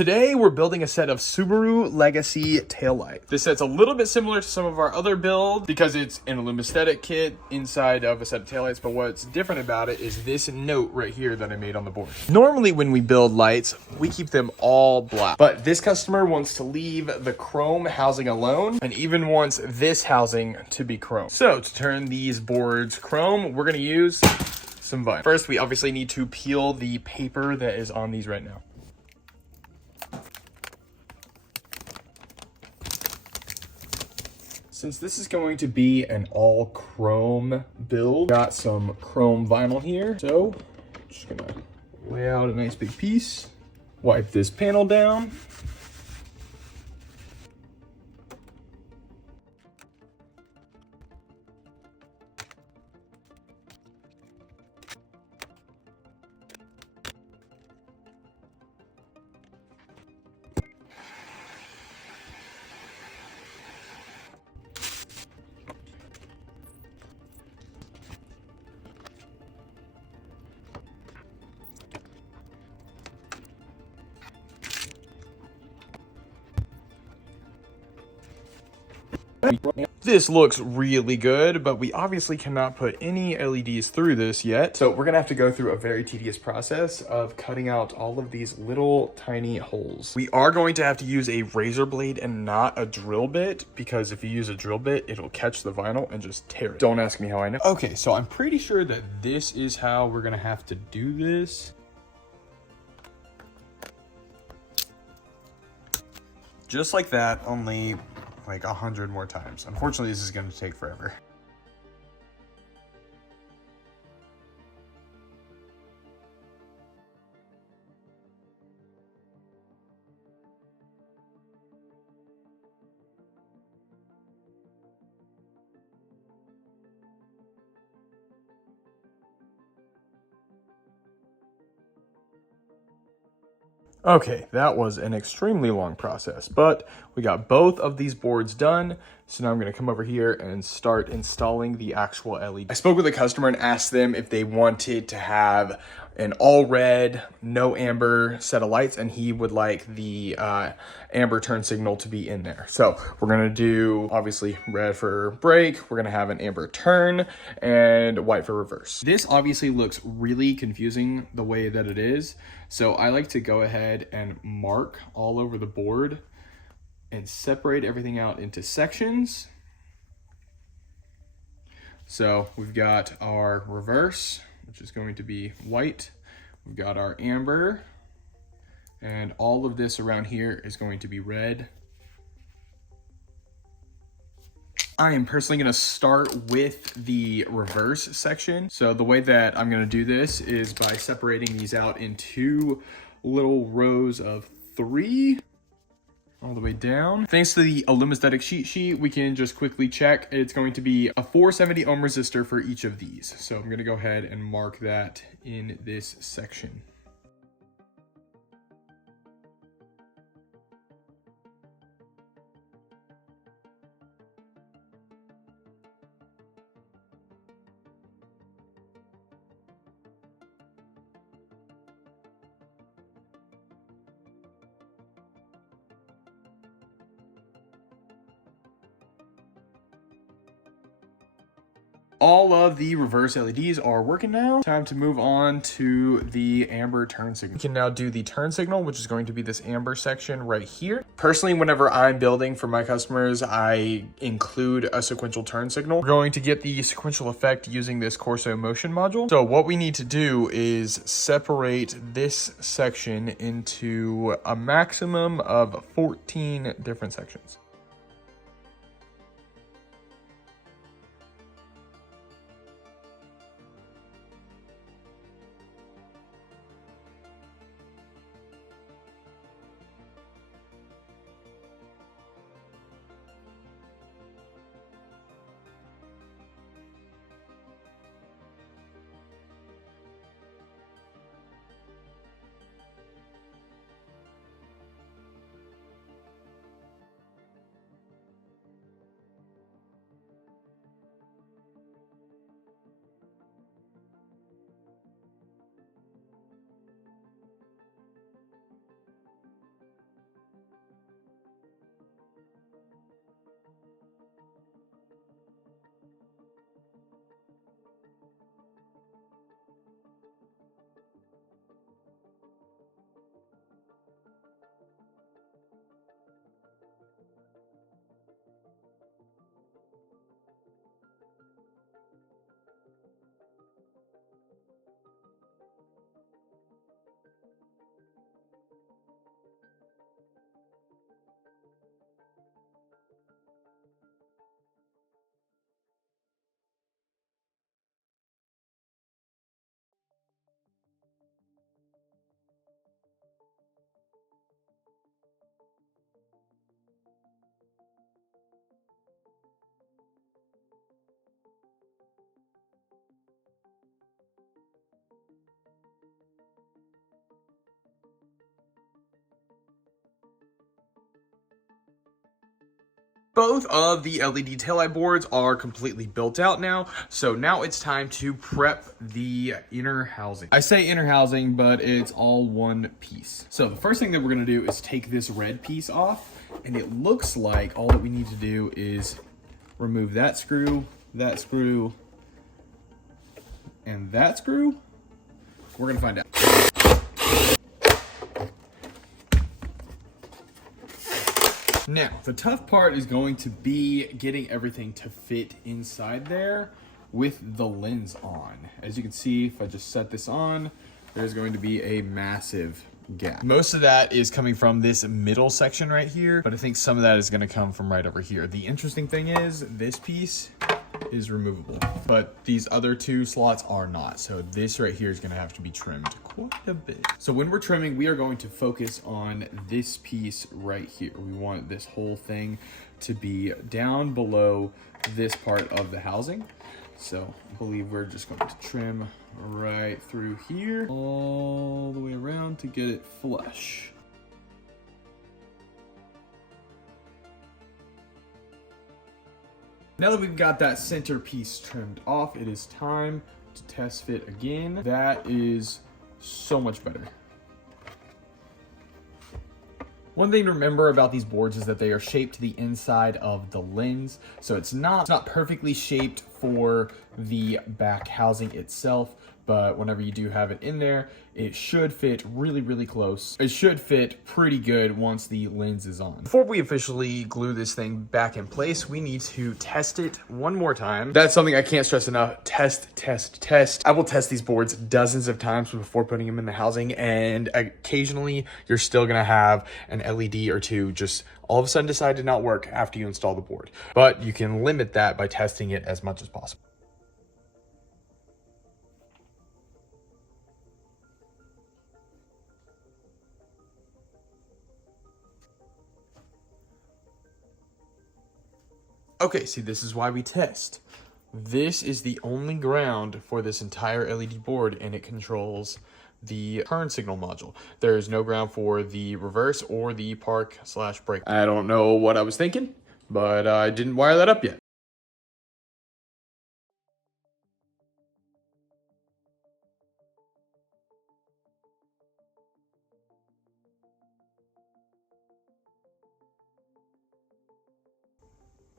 Today we're building a set of Subaru Legacy taillight. This set's a little bit similar to some of our other builds because it's an illumaesthetic kit inside of a set of taillights, but what's different about it is this note right here that I made on the board. Normally when we build lights, we keep them all black, but this customer wants to leave the chrome housing alone and even wants this housing to be chrome. So to turn these boards chrome, we're gonna use some vinyl. First, we obviously need to peel the paper that is on these right now. Since this is going to be an all chrome build, got some chrome vinyl here. So just gonna lay out a nice big piece, wipe this panel down. This looks really good, but we obviously cannot put any LEDs through this yet. So we're gonna have to go through a very tedious process of cutting out all of these little tiny holes. We are going to have to use a razor blade and not a drill bit, because if you use a drill bit, it'll catch the vinyl and just tear it. Don't ask me how I know. Okay, so I'm pretty sure that this is how we're gonna have to do this. Just like that, only like 100 more times. Unfortunately, this is going to take forever. Okay, that was an extremely long process, but we got both of these boards done. So now I'm gonna come over here and start installing the actual LED. I spoke with a customer and asked them if they wanted to have an all red, no amber set of lights, and he would like the amber turn signal to be in there. So we're gonna do obviously red for brake, we're gonna have an amber turn, and white for reverse. This obviously looks really confusing the way that it is. So I like to go ahead and mark all over the board and separate everything out into sections. So we've got our reverse, which is going to be white. We've got our amber, and all of this around here is going to be red. I am personally gonna start with the reverse section. So the way that I'm gonna do this is by separating these out into little rows of 3 all the way down. Thanks to the illumaesthetic cheat sheet, we can just quickly check. It's going to be a 470 ohm resistor for each of these. So I'm gonna go ahead and mark that in this section. All of the reverse LEDs are working now. Time to move on to the amber turn signal. We can now do the turn signal, which is going to be this amber section right here. Personally, whenever I'm building for my customers, I include a sequential turn signal. We're going to get the sequential effect using this Corso motion module. So what we need to do is separate this section into a maximum of 14 different sections. Both of the LED taillight boards are completely built out now, so now it's time to prep the inner housing. I say inner housing, but it's all one piece. So the first thing that we're gonna do is take this red piece off, and it looks like all that we need to do is remove that screw, and that screw. We're gonna find out. Now, the tough part is going to be getting everything to fit inside there with the lens on. As you can see, if I just set this on, there's going to be a massive gap. Most of that is coming from this middle section right here, but I think some of that is going to come from right over here. The interesting thing is this piece is removable, but these other two slots are not. So this right here is going to have to be trimmed quite a bit. So when we're trimming, we are going to focus on this piece right here. We want this whole thing to be down below this part of the housing. So I believe we're just going to trim right through here, all the way around to get it flush. Now that we've got that center piece trimmed off, it is time to test fit again. That is so much better. One thing to remember about these boards is that they are shaped to the inside of the lens. So it's not perfectly shaped for the back housing itself, but whenever you do have it in there, it should fit really, really close. It should fit pretty good once the lens is on. Before we officially glue this thing back in place, we need to test it one more time. That's something I can't stress enough. Test, test, test. I will test these boards dozens of times before putting them in the housing, and occasionally you're still gonna have an LED or two just all of a sudden decide to not work after you install the board. But you can limit that by testing it as much as possible. Okay, see, this is why we test. This is the only ground for this entire LED board, and it controls the turn signal module. There is no ground for the reverse or the park/brake. I don't know what I was thinking, but I didn't wire that up yet.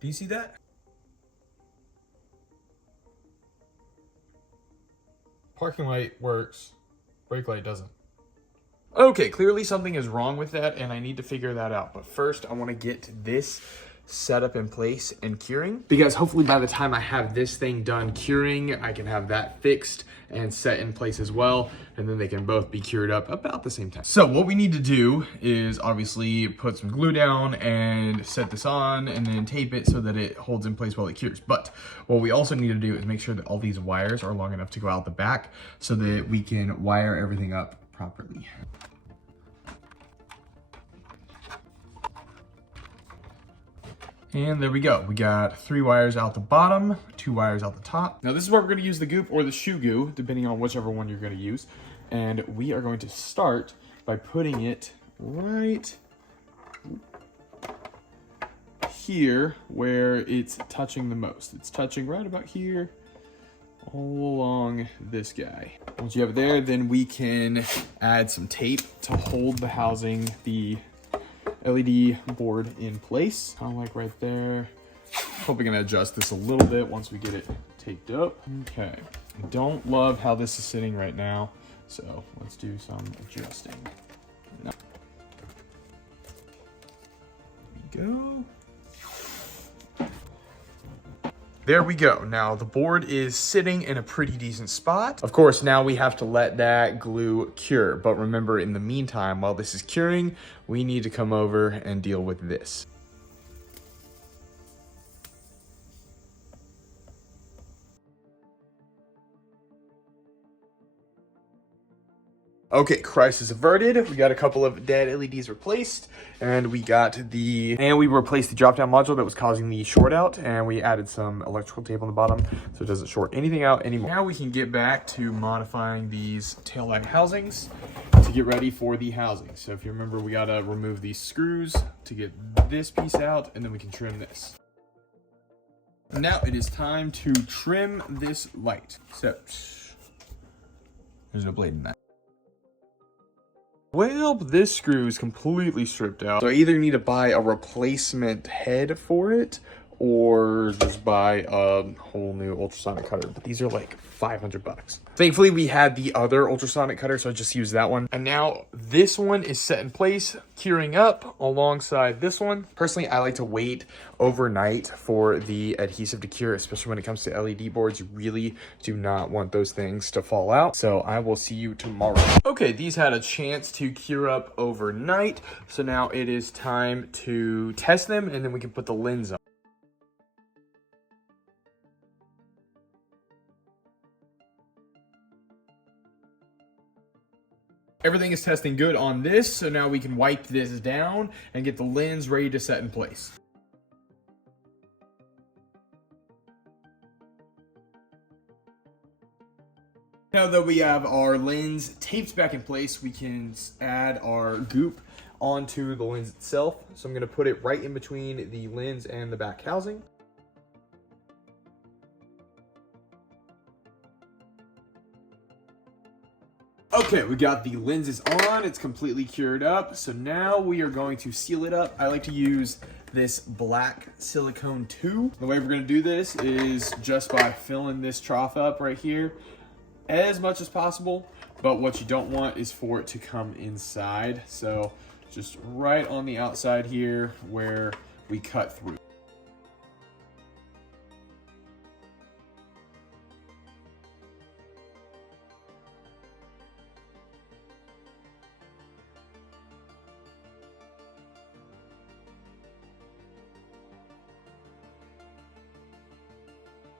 Do you see that? Parking light works, brake light doesn't. Okay, clearly something is wrong with that, and I need to figure that out. But first, I want to get this set up in place and curing, because hopefully by the time I have this thing done curing, I can have that fixed and set in place as well, and then they can both be cured up about the same time. So what we need to do is obviously put some glue down and set this on, and then tape it so that it holds in place while it cures. But what we also need to do is make sure that all these wires are long enough to go out the back so that we can wire everything up properly. And there we go. We got 3 wires out the bottom, 2 wires out the top. Now this is where we're gonna use the goop or the shoe goo, depending on whichever one you're gonna use. And we are going to start by putting it right here where it's touching the most. It's touching right about here, all along this guy. Once you have it there, then we can add some tape to hold the housing, the LED board in place, kind of like right there. Probably gonna adjust this a little bit once we get it taped up. Okay, I don't love how this is sitting right now, so let's do some adjusting. There we go. There we go. Now the board is sitting in a pretty decent spot. Of course, now we have to let that glue cure. But remember, in the meantime, while this is curing, we need to come over and deal with this. Okay, crisis averted. We got a couple of dead LEDs replaced, and we replaced the drop-down module that was causing the short out, and we added some electrical tape on the bottom so it doesn't short anything out anymore. Now we can get back to modifying these taillight housings to get ready for the housing. So if you remember, we gotta remove these screws to get this piece out, and then we can trim this. Now it is time to trim this light. So there's no blade in that. Well, this screw is completely stripped out. So I either need to buy a replacement head for it or just buy a whole new ultrasonic cutter. But these are like 500 bucks. Thankfully, we had the other ultrasonic cutter, so I just used that one. And now this one is set in place, curing up alongside this one. Personally, I like to wait overnight for the adhesive to cure, especially when it comes to LED boards. You really do not want those things to fall out. So I will see you tomorrow. Okay, these had a chance to cure up overnight. So now it is time to test them, and then we can put the lens on. Everything is testing good on this, so now we can wipe this down and get the lens ready to set in place. Now that we have our lens taped back in place, we can add our goop onto the lens itself. So I'm going to put it right in between the lens and the back housing. Okay, we got the lenses on, it's completely cured up. So now we are going to seal it up. I like to use this black silicone tube. The way we're gonna do this is just by filling this trough up right here as much as possible. But what you don't want is for it to come inside. So just right on the outside here where we cut through.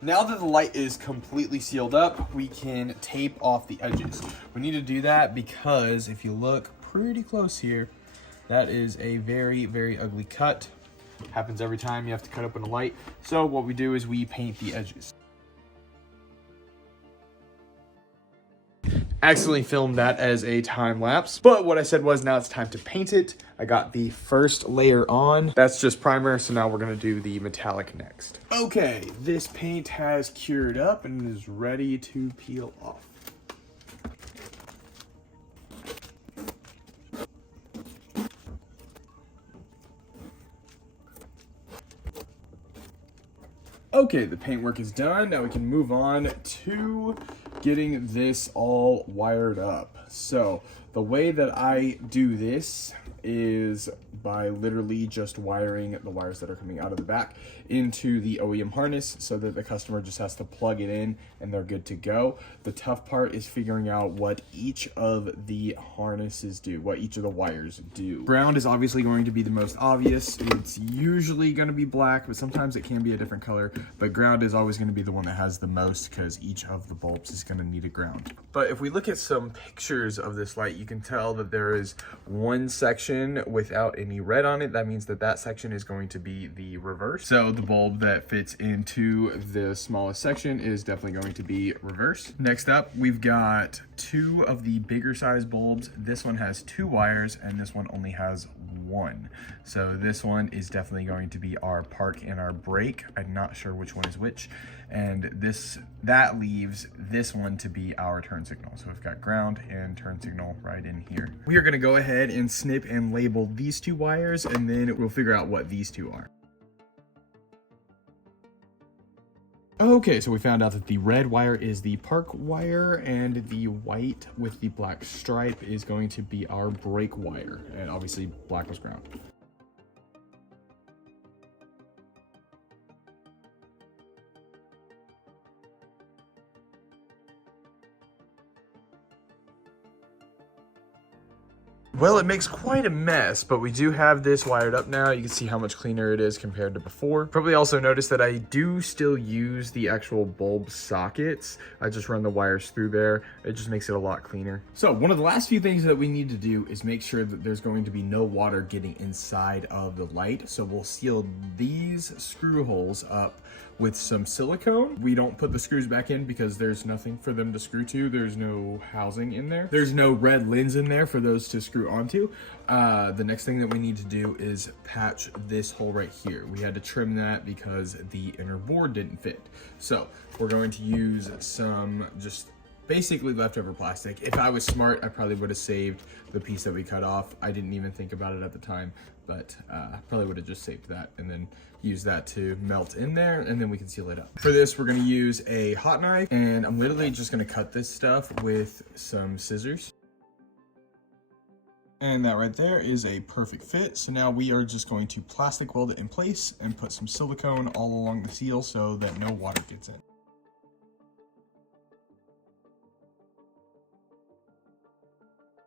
Now that the light is completely sealed up, we can tape off the edges. We need to do that because if you look pretty close here, that is a very, very ugly cut. Happens every time you have to cut open a light. So what we do is we paint the edges. Accidentally filmed that as a time lapse, but what I said was now it's time to paint it. I got the first layer on. That's just primer, so now we're gonna do the metallic next. Okay, this paint has cured up and is ready to peel off. Okay, the paintwork is done. Now we can move on to getting this all wired up. So the way that I do this is by literally just wiring the wires that are coming out of the back into the OEM harness so that the customer just has to plug it in and they're good to go. The tough part is figuring out what each of the harnesses do, what each of the wires do. Ground is obviously going to be the most obvious. It's usually going to be black, but sometimes it can be a different color. But ground is always going to be the one that has the most because each of the bulbs is going to need a ground. But if we look at some pictures of this light, you can tell that there is one section without any red on it. That means that that section is going to be the reverse. So the bulb that fits into the smallest section is definitely going to be reverse. Next up, we've got two of the bigger size bulbs. This one has 2 wires and this one only has 1. So this one is definitely going to be our park and our brake. I'm not sure which one is which. And that leaves this one to be our turn signal. So we've got ground and turn signal right in here. We are going to go ahead and snip and label these 2 wires, and then we'll figure out what these 2 are. Okay, so we found out that the red wire is the park wire and the white with the black stripe is going to be our brake wire. And obviously black was ground. Well, it makes quite a mess, but we do have this wired up now. You can see how much cleaner it is compared to before. Probably also noticed that I do still use the actual bulb sockets. I just run the wires through there. It just makes it a lot cleaner. So one of the last few things that we need to do is make sure that there's going to be no water getting inside of the light. So we'll seal these screw holes up with some silicone. We don't put the screws back in because there's nothing for them to screw to. There's no housing in there. There's no red lens in there for those to screw onto. The next thing that we need to do is patch this hole right here. We had to trim that because the inner board didn't fit. So we're going to use some just basically leftover plastic. If I was smart, I probably would have saved the piece that we cut off. I didn't even think about it at the time, but probably would have just saved that and then use that to melt in there, and then we can seal it up. For this, we're gonna use a hot knife, and I'm literally just gonna cut this stuff with some scissors. And that right there is a perfect fit. So now we are just going to plastic weld it in place and put some silicone all along the seal so that no water gets in.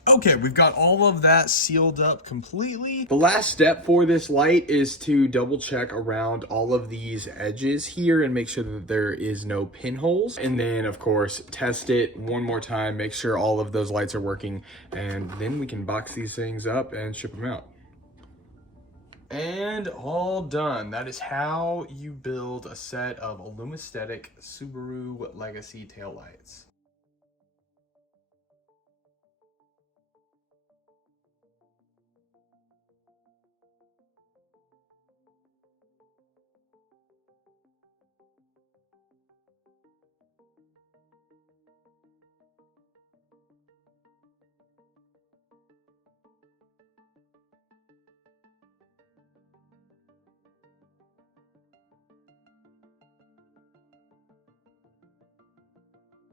Okay, we've got all of that sealed up completely. The last step for this light is to double check around all of these edges here and make sure that there is no pinholes. And then of course, test it one more time, make sure all of those lights are working, and then we can box these things up and ship them out. And all done. That is how you build a set of illumaesthetic Subaru Legacy taillights.